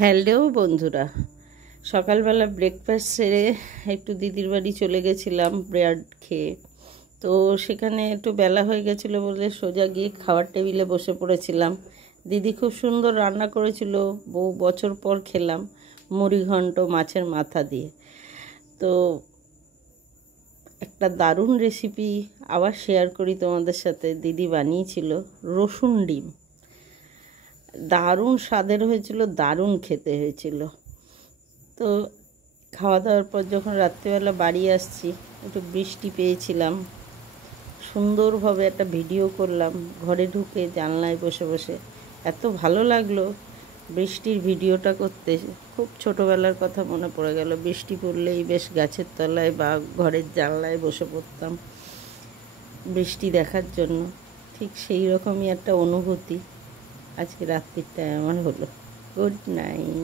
Hello বন্ধুরা, সকালবেলা breakfast সেরে একটু দিদির বাড়ি চলে গেছিলাম ব্রেড খেয়ে। তো সেখানে একটু বেলা হয়ে গেছিলো বলে সোজা গিয়ে খাওয়ার টেবিলে বসে পড়েছিলাম। দিদি খুব সুন্দর রান্না করেছিল, বহু বছর পর খেলাম মুড়ি ঘন্ট মাছের মাথা দিয়ে। তো একটা দারুণ রেসিপি আবার শেয়ার করি তোমাদের সাথে। দিদি বানিয়েছিল রসুন ডিম, দারুণ স্বাদের হয়েছিল, দারুণ খেতে হয়েছিল। তো খাওয়া দাওয়ার পর যখন রাত্রিবেলা বাড়ি আসছি, একটু বৃষ্টি পেয়েছিলাম, সুন্দরভাবে একটা ভিডিও করলাম ঘরে ঢুকে জানলায় বসে বসে। এত ভালো লাগলো বৃষ্টির ভিডিওটা করতে, খুব ছোটোবেলার কথা মনে পড়ে গেল। বৃষ্টি পড়লেই বেশ গাছের তলায় বা ঘরের জানলায় বসে পড়তাম বৃষ্টি দেখার জন্য। ঠিক সেই রকমই একটা অনুভূতি আজকে রাত্রিটায় আমার হলো। Good night.